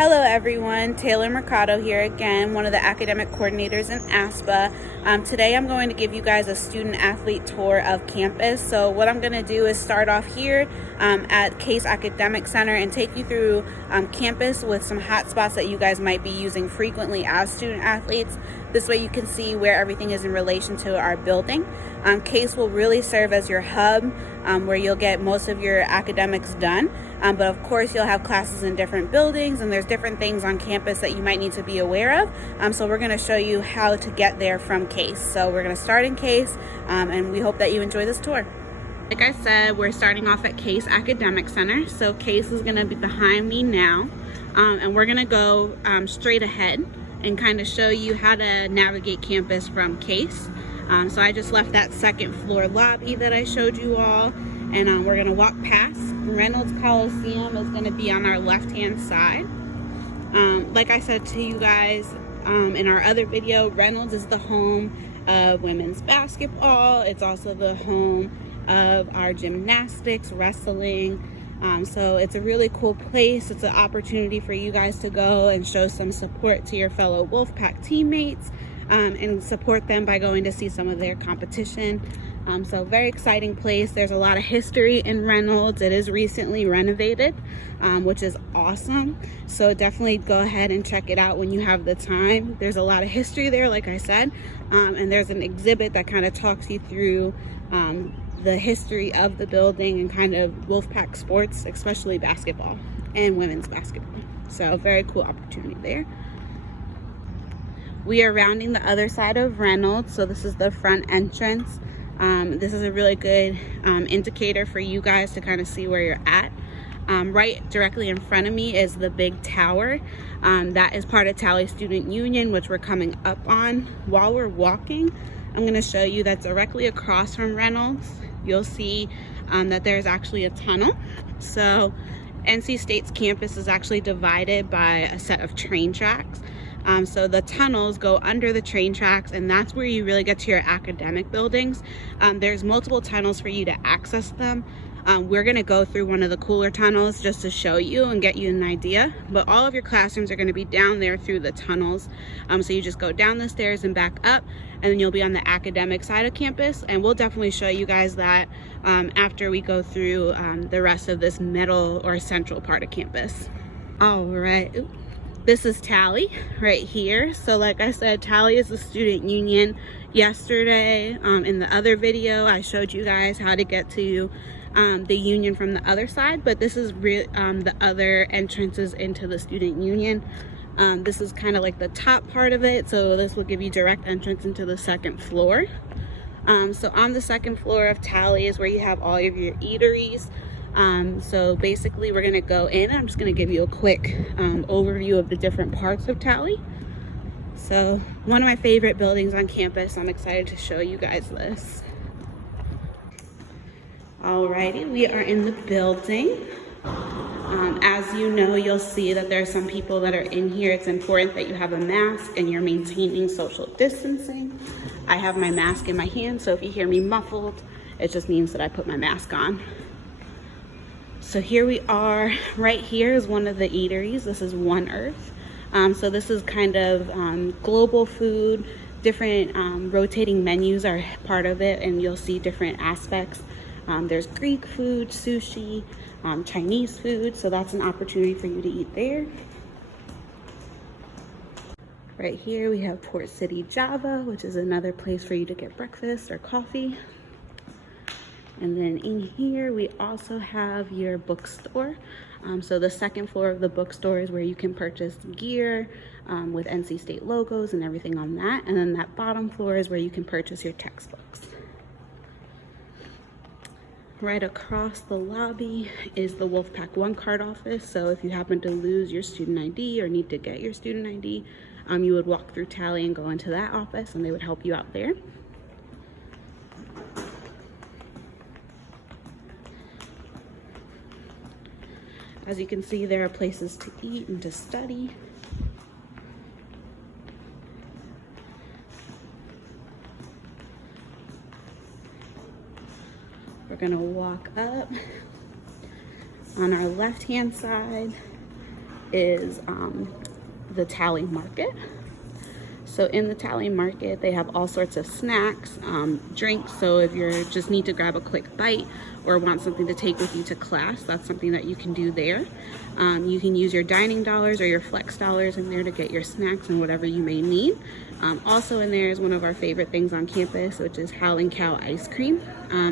Hello everyone, Taylor Mercado here again, one of the academic coordinators in ASPA. Today I'm going to give you guys a student athlete tour of campus. So what I'm going to do is start off here at Case Academic Center and take you through campus with some hot spots that you guys might be using frequently as student athletes. This way you can see where everything is in relation to our building. Case will really serve as your hub where you'll get most of your academics done. But of course you'll have classes in different buildings and there's different things on campus that you might need to be aware of. So we're going to show you how to get there from Case. So we're going to start in Case and we hope that you enjoy this tour. Like I said, we're starting off at Case Academic Center. So Case is going to be behind me now and we're going to go straight ahead and kind of show you how to navigate campus from Case. So I just left that second floor lobby that I showed you all. And we're gonna walk past. Reynolds Coliseum is gonna be on our left-hand side. Like I said to you guys in our other video, Reynolds is the home of women's basketball. It's also the home of our gymnastics, wrestling. So it's a really cool place. It's an opportunity for you guys to go and show some support to your fellow Wolfpack teammates and support them by going to see some of their competition. So very exciting place. There's a lot of history in Reynolds. It is recently renovated, which is awesome. So definitely go ahead and check it out when you have the time. There's a lot of history there, like I said, and there's an exhibit that kind of talks you through the history of the building and kind of Wolfpack sports, especially basketball and women's basketball. So very cool opportunity there. We are rounding the other side of Reynolds. So this is the front entrance. This is a really good indicator for you guys to kind of see where you're at. Right directly in front of me is the big tower. That is part of Tally Student Union, which we're coming up on. While we're walking, I'm going to show you that directly across from Reynolds, you'll see that there's actually a tunnel. So NC State's campus is actually divided by a set of train tracks. So the tunnels go under the train tracks, and that's where you really get to your academic buildings. There's multiple tunnels for you to access them. We're going to go through one of the cooler tunnels just to show you and get you an idea, but all of your classrooms are going to be down there through the tunnels. So you just go down the stairs and back up, and then you'll be on the academic side of campus, and we'll definitely show you guys that after we go through the rest of this middle or central part of campus. All right. This is Tally right here. So like I said, Tally is the student union. Yesterday in the other video, I showed you guys how to get to the union from the other side, but this is the other entrances into the student union. This is kind of like the top part of it, so this will give you direct entrance into the second floor. So on the second floor of Tally is where you have all of your eateries. So basically we're going to go in. I'm just going to give you a quick overview of the different parts of Tally. So one of my favorite buildings on campus. I'm excited to show you guys this. Alrighty, we are in the building. As you know, you'll see that there are some people that are in here. It's important that you have a mask and you're maintaining social distancing. I have my mask in my hand, so if you hear me muffled, it just means that I put my mask on. So here we are. Right here is one of the eateries. This is One Earth. So this is kind of global food. Different rotating menus are part of it, and you'll see different aspects. There's Greek food, sushi, Chinese food. So that's an opportunity for you to eat there. Right here we have Port City Java, which is another place for you to get breakfast or coffee. And then in here, we also have your bookstore. So the second floor of the bookstore is where you can purchase gear with NC State logos and everything on that. And then that bottom floor is where you can purchase your textbooks. Right across the lobby is the Wolfpack One Card office. So if you happen to lose your student ID or need to get your student ID, you would walk through Tally and go into that office and they would help you out there. As you can see, there are places to eat and to study. We're gonna walk up. On our left-hand side, is the Tally Market. So in the Tally Market, they have all sorts of snacks, drinks. So if you just need to grab a quick bite or want something to take with you to class, that's something that you can do there. You can use your dining dollars or your flex dollars in there to get your snacks and whatever you may need. Also in there is one of our favorite things on campus, which is Howlin' Cow ice cream.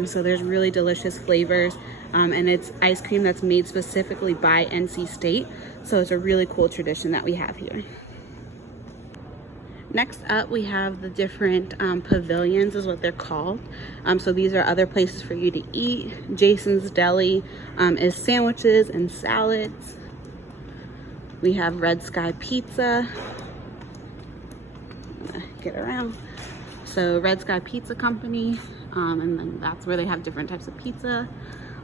So there's really delicious flavors, and it's ice cream that's made specifically by NC State. So it's a really cool tradition that we have here. Next up, we have the different pavilions is what they're called. So these are other places for you to eat. Jason's Deli is sandwiches and salads. We have Red Sky Pizza. Get around. So Red Sky Pizza Company, and then that's where they have different types of pizza.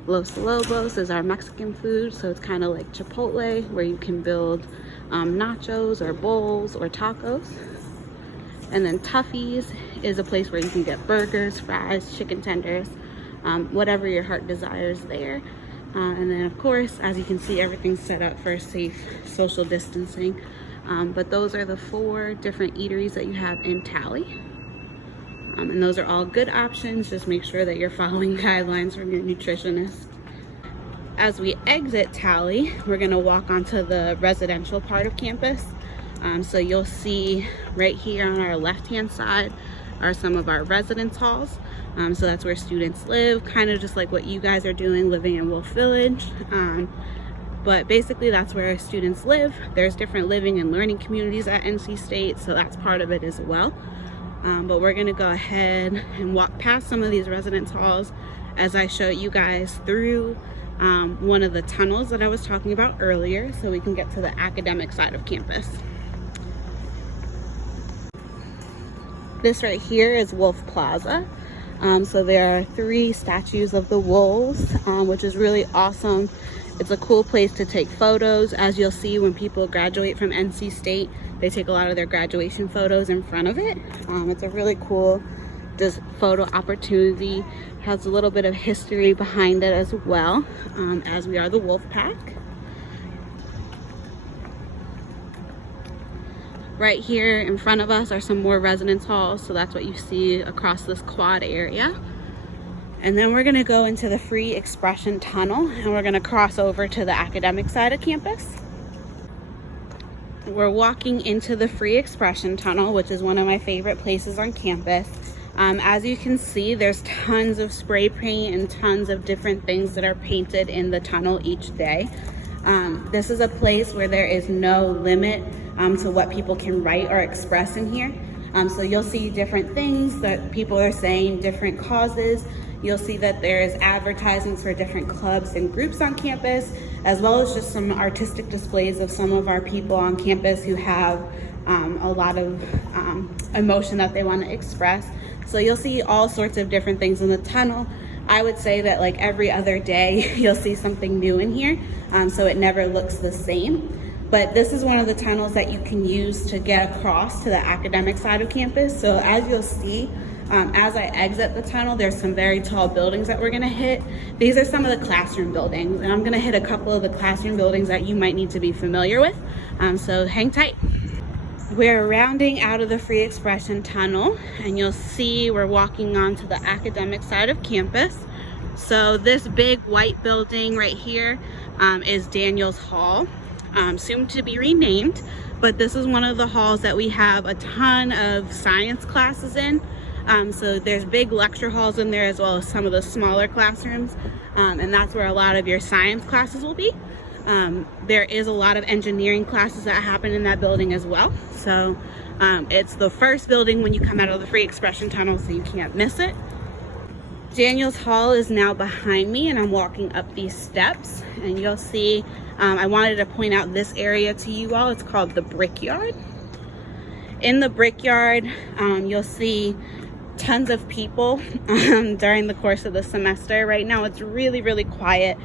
Los Lobos is our Mexican food, so it's kind of like Chipotle, where you can build nachos or bowls or tacos. And then Tuffy's is a place where you can get burgers, fries, chicken tenders, whatever your heart desires there. And then of course, as you can see, everything's set up for safe social distancing. But those are the 4 different eateries that you have in Tally. And those are all good options. Just make sure that you're following guidelines from your nutritionist. As we exit Tally, we're gonna walk onto the residential part of campus. So you'll see right here on our left-hand side are some of our residence halls. So that's where students live, kind of just like what you guys are doing, living in Wolf Village. But basically that's where students live. There's different living and learning communities at NC State, so that's part of it as well. But we're gonna go ahead and walk past some of these residence halls as I show you guys through one of the tunnels that I was talking about earlier, so we can get to the academic side of campus. This right here is Wolf Plaza. So there are 3 statues of the wolves, which is really awesome. It's a cool place to take photos. As you'll see, when people graduate from NC State, they take a lot of their graduation photos in front of it. It's a really cool just photo opportunity. Has a little bit of history behind it as well, as we are the Wolf Pack. Right here in front of us are some more residence halls, so that's what you see across this quad area. And then we're gonna go into the Free Expression Tunnel, and we're gonna cross over to the academic side of campus. We're walking into the Free Expression Tunnel, which is one of my favorite places on campus. As you can see, there's tons of spray paint and tons of different things that are painted in the tunnel each day. This is a place where there is no limit to what people can write or express in here. So you'll see different things that people are saying, different causes. You'll see that there's advertisements for different clubs and groups on campus, as well as just some artistic displays of some of our people on campus who have a lot of emotion that they want to express. So you'll see all sorts of different things in the tunnel. I would say that like every other day, you'll see something new in here, so it never looks the same. But this is one of the tunnels that you can use to get across to the academic side of campus. So as you'll see, as I exit the tunnel, there's some very tall buildings that we're gonna hit. These are some of the classroom buildings, and I'm gonna hit a couple of the classroom buildings that you might need to be familiar with. So hang tight. We're rounding out of the Free Expression Tunnel, and you'll see we're walking onto the academic side of campus. So this big white building right here is Daniels Hall, soon to be renamed, but this is one of the halls that we have a ton of science classes in. So there's big lecture halls in there, as well as some of the smaller classrooms, and that's where a lot of your science classes will be. There is a lot of engineering classes that happen in that building as well. So it's the first building when you come out of the Free Expression Tunnel, so you can't miss it. Daniels Hall is now behind me, and I'm walking up these steps, and you'll see I wanted to point out this area to you all. It's called the Brickyard. In the Brickyard, you'll see tons of people during the course of the semester. Right now it's really, really quiet,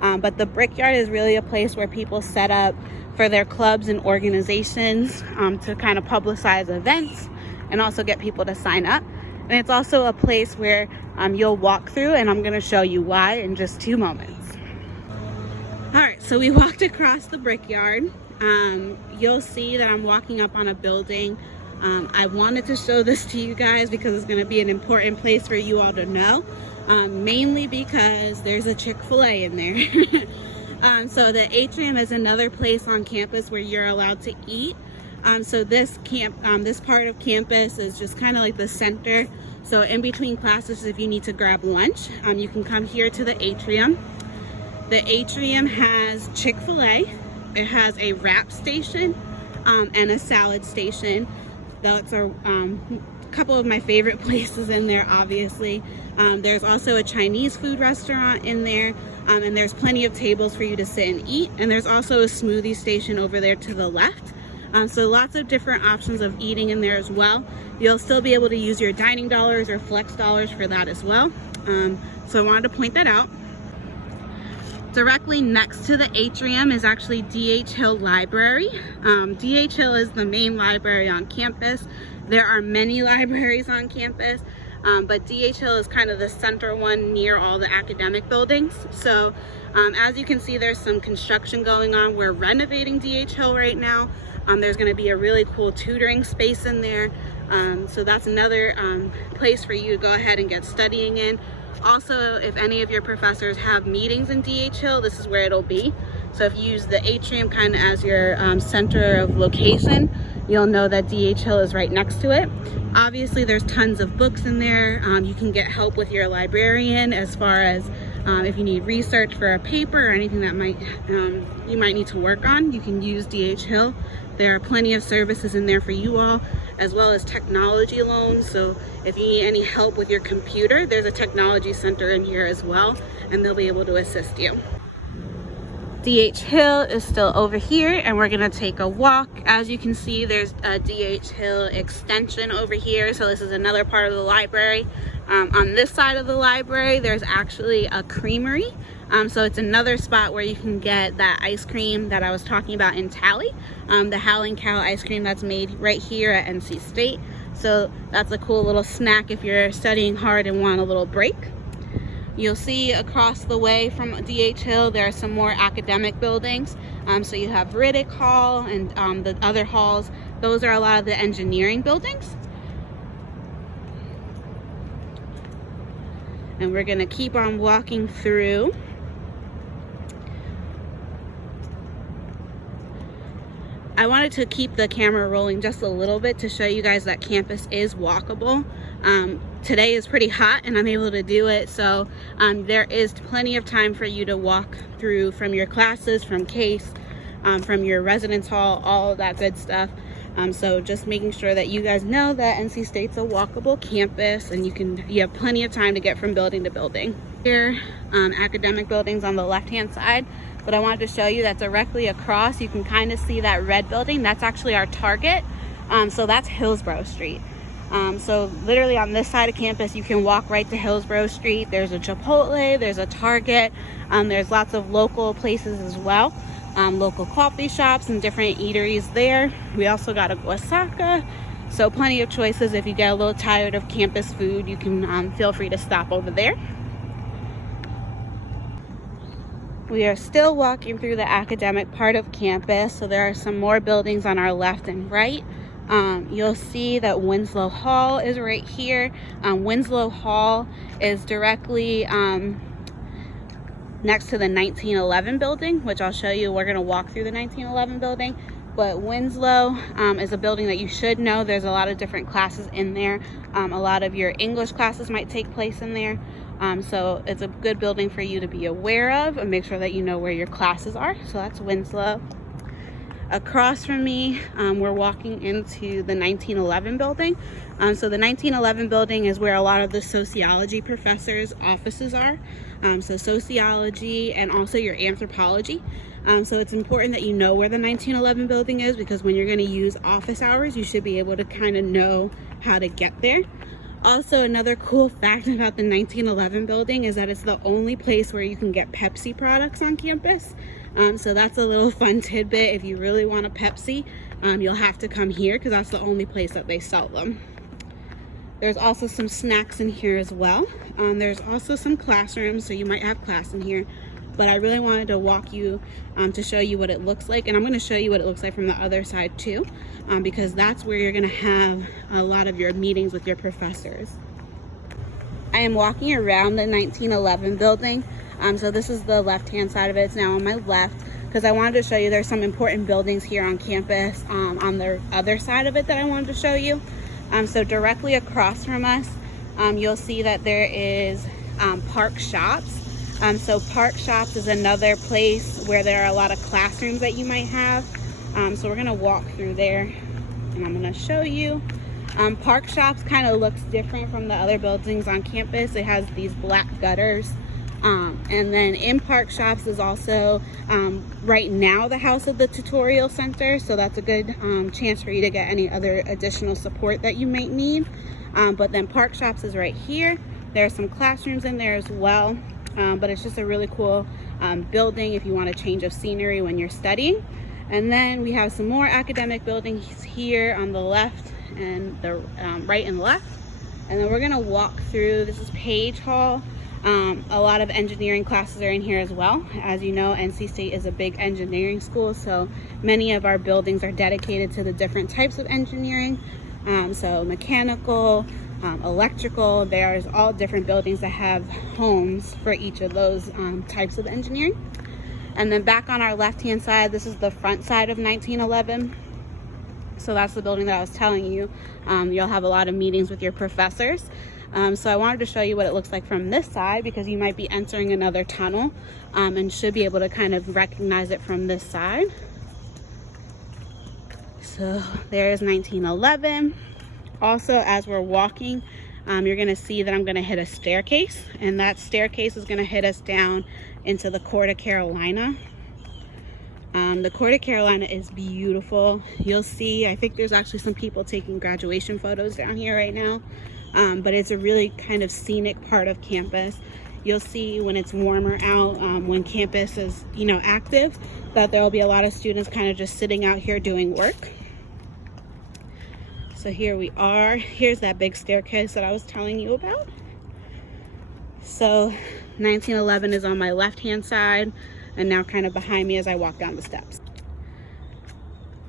but the Brickyard is really a place where people set up for their clubs and organizations to kind of publicize events and also get people to sign up. And it's also a place where you'll walk through, and I'm going to show you why in just 2 moments. All right, so we walked across the Brickyard, you'll see that I'm walking up on a building. I wanted to show this to you guys because it's going to be an important place for you all to know, mainly because there's a Chick-fil-A in there. So the atrium is another place on campus where you're allowed to eat. So this part of campus is just kind of like the center. So in between classes, if you need to grab lunch, you can come here to the atrium. The atrium has Chick-fil-A. It has a wrap station and a salad station. That's a couple of my favorite places in there, obviously. There's also a Chinese food restaurant in there, and there's plenty of tables for you to sit and eat. And there's also a smoothie station over there to the left. So lots of different options of eating in there as well. You'll still be able to use your dining dollars or flex dollars for that as well. So I wanted to point that out. Directly next to the atrium is actually D.H. Hill Library. D.H. Hill is the main library on campus. There are many libraries on campus, but D.H. Hill is kind of the center one near all the academic buildings. So as you can see, there's some construction going on. We're renovating D.H. Hill right now. There's going to be a really cool tutoring space in there. So that's another place for you to go ahead and get studying in. Also, if any of your professors have meetings in D.H. Hill, this is where it'll be. So if you use the atrium kind of as your center of location, you'll know that D.H. Hill is right next to it. Obviously, there's tons of books in there. You can get help with your librarian as far as if you need research for a paper or anything that you might need to work on, you can use D.H. Hill. There are plenty of services in there for you all, as well as technology loans. So if you need any help with your computer, there's a technology center in here as well, and they'll be able to assist you. D.H. Hill is still over here, and we're gonna take a walk. As you can see, there's a D.H. Hill extension over here. So this is another part of the library. On this side of the library, there's actually a creamery. So it's another spot where you can get that ice cream that I was talking about in Tally, the Howling Cow ice cream that's made right here at NC State. So that's a cool little snack if you're studying hard and want a little break. You'll see across the way from D.H. Hill, there are some more academic buildings. So you have Riddick Hall and the other halls. Those are a lot of the engineering buildings. And we're gonna keep on walking through. I wanted to keep the camera rolling just a little bit to show you guys that campus is walkable. Today is pretty hot and I'm able to do it, so there is plenty of time for you to walk through from your classes, from case, from your residence hall, all of that good stuff. So just making sure that you guys know that NC State's a walkable campus and you have plenty of time to get from building to building. Here, academic buildings on the left-hand side, but I wanted to show you that directly across, you can kind of see that red building. That's actually our Target. So that's Hillsborough Street. So literally on this side of campus, you can walk right to Hillsborough Street. There's a Chipotle, there's a Target, there's lots of local places as well. Local coffee shops and different eateries there. We also got a Osaka, so plenty of choices. If you get a little tired of campus food, you can feel free to stop over there. We are still walking through the academic part of campus, so there are some more buildings on our left and right. You'll see that Winslow Hall is right here. Winslow Hall is directly next to the 1911 building, which I'll show you. We're going to walk through the 1911 building, but Winslow is a building that you should know. There's a lot of different classes in there. A lot of your English classes might take place in there. So it's a good building for you to be aware of and make sure that you know where your classes are. So that's Winslow. Across from me, we're walking into the 1911 building. So the 1911 building is where a lot of the sociology professors' offices are. So sociology and also your anthropology. So it's important that you know where the 1911 building is, because when you're going to use office hours, you should be able to kind of know how to get there. Also, another cool fact about the 1911 building is that it's the only place where you can get Pepsi products on campus. So that's a little fun tidbit. If you really want a Pepsi, you'll have to come here because that's the only place that they sell them. There's also some snacks in here as well. There's also some classrooms, so you might have class in here. but I really wanted to walk you to show you what it looks like, and I'm going to show you what it looks like from the other side too, because that's where you're going to have a lot of your meetings with your professors. I am walking around the 1911 building, so this is the left hand side of it. It's now on my left, because I wanted to show you there's some important buildings here on campus on the other side of it that I wanted to show you. So directly across from us, you'll see that there is Park Shops. So Park Shops is another place where there are a lot of classrooms that you might have. So we're gonna walk through there and I'm gonna show you. Park Shops kind of looks different from the other buildings on campus. It has these black gutters. And then in Park Shops is also right now the house of the tutorial center, so that's a good chance for you to get any other additional support that you might need. But then Park Shops is right here. There are some classrooms in there as well, but it's just a really cool building if you want a change of scenery when you're studying. And then we have some more academic buildings here on the left and the right and left. And then we're gonna walk through, this is Page Hall. A lot of engineering classes are in here as well. As you know, NC State is a big engineering school, so many of our buildings are dedicated to the different types of engineering. So mechanical, electrical, there's all different buildings that have homes for each of those types of engineering. And then back on our left hand side, this is the front side of 1911. So that's the building that I was telling you. You'll have a lot of meetings with your professors. So I wanted to show you what it looks like from this side, because you might be entering another tunnel and should be able to kind of recognize it from this side. So there's 1911. Also, as we're walking, you're gonna see that I'm gonna hit a staircase, and that staircase is gonna hit us down into the Court of Carolina. The Court of Carolina is beautiful. You'll see, I think there's actually some people taking graduation photos down here right now. But it's a really kind of scenic part of campus. You'll see when it's warmer out, when campus is, active, that there will be a lot of students kind of just sitting out here doing work. So here we are. Here's that big staircase that I was telling you about. So 1911 is on my left-hand side, and now kind of behind me as I walk down the steps.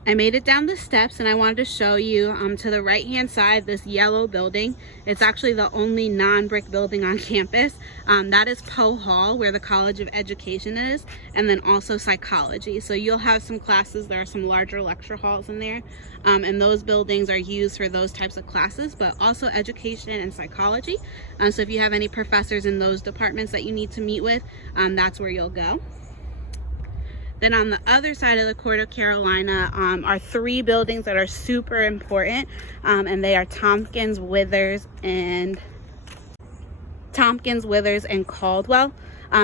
I made it down the steps, and I wanted to show you to the right hand side, this yellow building. It's actually the only non-brick building on campus. That is Poe Hall, where the College of Education is, and then also psychology. So you'll have some classes, there are some larger lecture halls in there, and those buildings are used for those types of classes, but also education and psychology. So if you have any professors in those departments that you need to meet with, that's where you'll go. Then on the other side of the Court of Carolina are three buildings that are super important, and they are Tompkins, Withers, and Caldwell.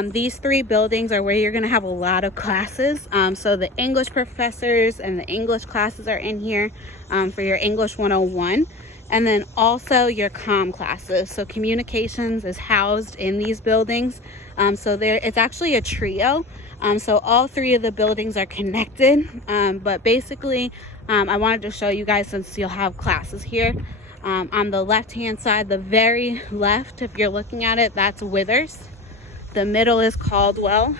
These three buildings are where you're going to have a lot of classes. So the English professors and the English classes are in here for your English 101. And then also your comm classes. So communications is housed in these buildings. So it's actually a trio. So all three of the buildings are connected, but basically I wanted to show you guys, since you'll have classes here. On the left hand side, the very left, if you're looking at it, that's Withers. The middle is Caldwell,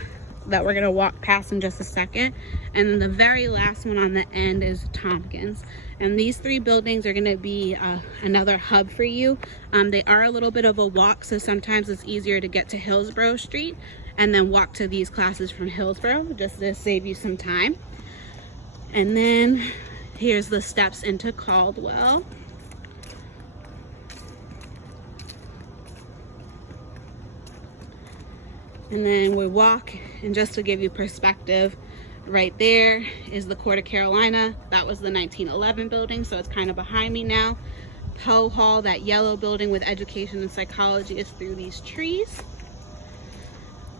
that we're going to walk past in just a second, and then the very last one on the end is Tompkins. And these three buildings are going to be another hub for you. They are a little bit of a walk, so sometimes it's easier to get to Hillsborough Street and then walk to these classes from Hillsborough, just to save you some time. And then here's the steps into Caldwell. And then we walk, and just to give you perspective, right there is the Court of Carolina. That was the 1911 building, so it's kind of behind me now. Poe Hall, that yellow building with education and psychology, is through these trees.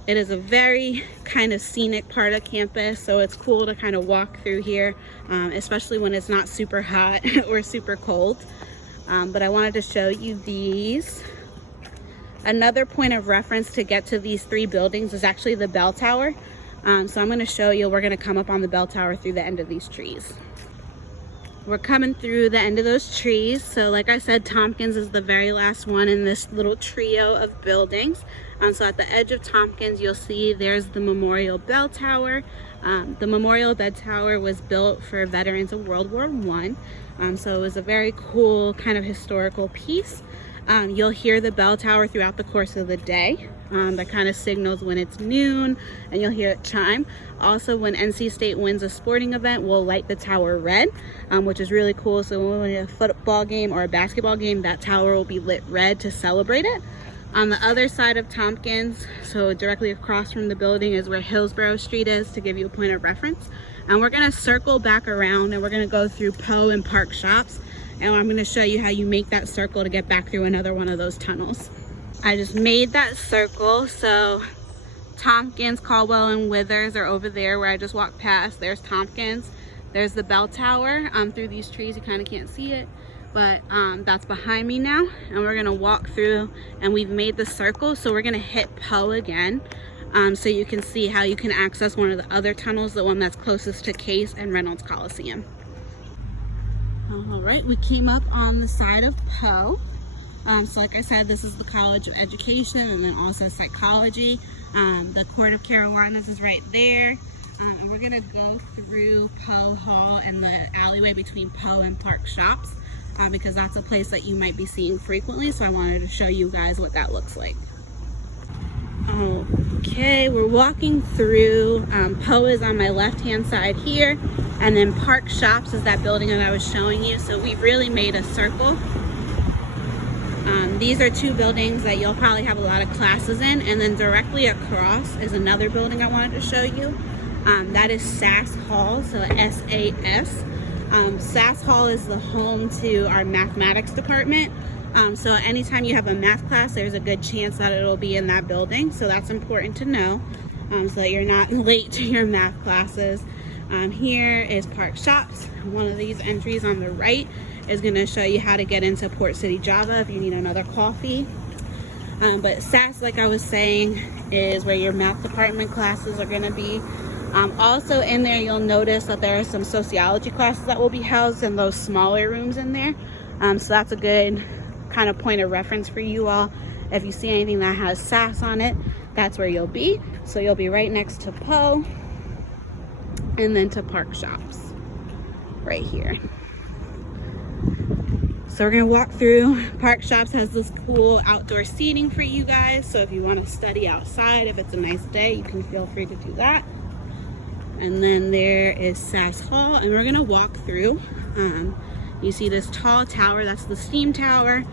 It is a very kind of scenic part of campus, so it's cool to kind of walk through here, especially when it's not super hot or super cold. But I wanted to show you these. Another point of reference to get to these three buildings is actually the bell tower. So I'm going to show you, we're going to come up on the bell tower through the end of these trees. We're coming through the end of those trees. So like I said, Tompkins is the very last one in this little trio of buildings. So at the edge of Tompkins, you'll see there's the Memorial Bell Tower. The Memorial Bell Tower was built for veterans of World War I. So it was a very cool kind of historical piece. You'll hear the bell tower throughout the course of the day. That kind of signals when it's noon, and you'll hear it chime. Also, when NC State wins a sporting event, we'll light the tower red, which is really cool. So when we win a football game or a basketball game, that tower will be lit red to celebrate it. On the other side of Tompkins, so directly across from the building, is where Hillsborough Street is, to give you a point of reference. And we're gonna circle back around, and we're gonna go through Poe and Park Shops. And I'm gonna show you how you make that circle to get back through another one of those tunnels. I just made that circle. So Tompkins, Caldwell, and Withers are over there where I just walked past. There's Tompkins. There's the bell tower. Through these trees, you kind of can't see it, but that's behind me now. And we're gonna walk through, and we've made the circle. So we're gonna hit Poe again, so you can see how you can access one of the other tunnels, the one that's closest to Case and Reynolds Coliseum. All right, we came up on the side of Poe. So like I said, this is the College of Education and then also psychology. The Court of Carolinas is right there. And we're gonna go through Poe Hall and the alleyway between Poe and Park Shops, because that's a place that you might be seeing frequently. So I wanted to show you guys what that looks like. Okay, we're walking through. Poe is on my left-hand side here, and then Park Shops is that building that I was showing you. So we really made a circle. These are two buildings that you'll probably have a lot of classes in, and then directly across is another building I wanted to show you. That is SAS Hall, so SAS. SAS Hall is the home to our mathematics department. So anytime you have a math class, there's a good chance that it'll be in that building. So that's important to know, so that you're not late to your math classes. Here is Park Shops. One of these entries on the right is going to show you how to get into Port City Java if you need another coffee. But SAS, like I was saying, is where your math department classes are going to be. Also in there, you'll notice that there are some sociology classes that will be housed in those smaller rooms in there. So that's a good kind of point of reference for you all. If you see anything that has SAS on it, that's where you'll be. So you'll be right next to Poe and then to Park Shops right here. So we're gonna walk through. Park Shops has this cool outdoor seating for you guys. So if you want to study outside, if it's a nice day, you can feel free to do that. And then there is SAS Hall, and we're gonna walk through. You see this tall tower, that's the steam tower.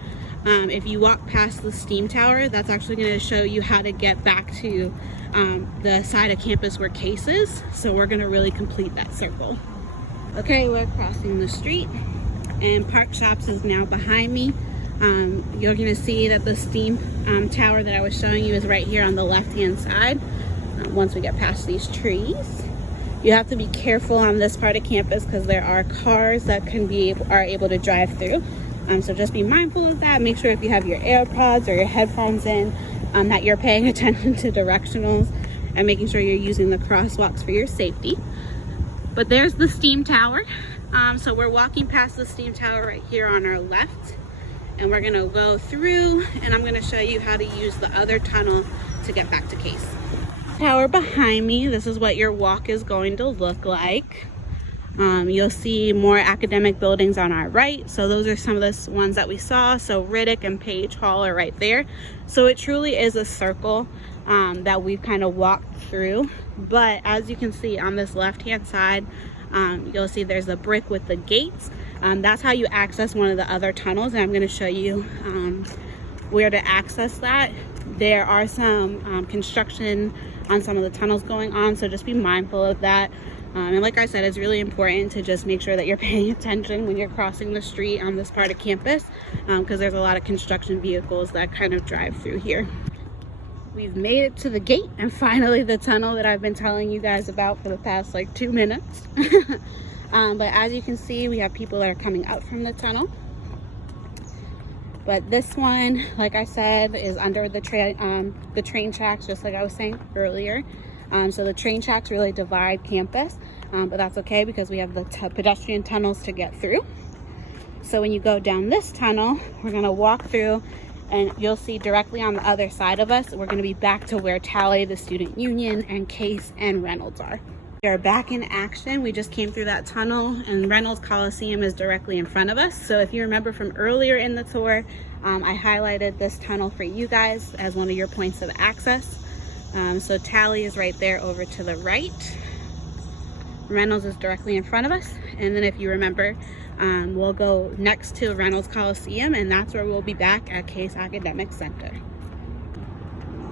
If you walk past the steam tower, that's actually going to show you how to get back to the side of campus where Case is. So we're going to really complete that circle. Okay, we're crossing the street, and Park Shops is now behind me. You're going to see that the steam tower that I was showing you is right here on the left-hand side. Once we get past these trees, you have to be careful on this part of campus because there are cars that are able to drive through. So just be mindful of that. Make sure if you have your AirPods or your headphones in, that you're paying attention to directionals and making sure you're using the crosswalks for your safety. But there's the steam tower. So we're walking past the steam tower right here on our left, and we're gonna go through, and I'm gonna show you how to use the other tunnel to get back to Case. Tower behind me, this is what your walk is going to look like. You'll see more academic buildings on our right. So those are some of the ones that we saw. So Riddick and Page Hall are right there. So it truly is a circle that we've kind of walked through. But as you can see on this left-hand side, you'll see there's a brick with the gates. That's how you access one of the other tunnels, and I'm going to show you where to access that. There are some construction on some of the tunnels going on, so just be mindful of that. And like I said, it's really important to just make sure that you're paying attention when you're crossing the street on this part of campus, because there's a lot of construction vehicles that kind of drive through here. We've made it to the gate, and finally the tunnel that I've been telling you guys about for the past like 2 minutes. But as you can see, we have people that are coming out from the tunnel. But this one, like I said, is under the train tracks, just like I was saying earlier. So the train tracks really divide campus. but that's okay because we have the pedestrian tunnels to get through. So when you go down this tunnel, we're gonna walk through and you'll see directly on the other side of us, we're gonna be back to where Tally, the Student Union, and Case and Reynolds are. We are back in action. We just came through that tunnel and Reynolds Coliseum is directly in front of us. So if you remember from earlier in the tour, I highlighted this tunnel for you guys as one of your points of access. So Tally is right there over to the right. Reynolds is directly in front of us. And then if you remember, we'll go next to Reynolds Coliseum, and that's where we'll be back at Case Academic Center.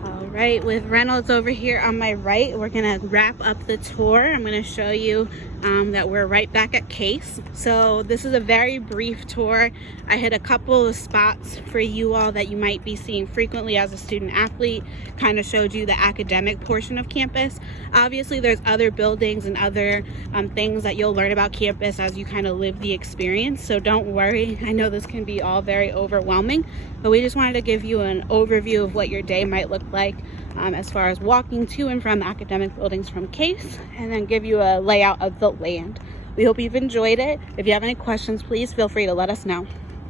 All right, with Reynolds over here on my right, we're gonna wrap up the tour. I'm gonna show you that we're right back at Case. So this is a very brief tour. I hit a couple of spots for you all that you might be seeing frequently as a student athlete, kind of showed you the academic portion of campus. Obviously there's other buildings and other things that you'll learn about campus as you kind of live the experience, so don't worry. I know this can be all very overwhelming, but we just wanted to give you an overview of what your day might look like as far as walking to and from academic buildings from Case, and then give you a layout of the land. We hope you've enjoyed it. If you have any questions, please feel free to let us know.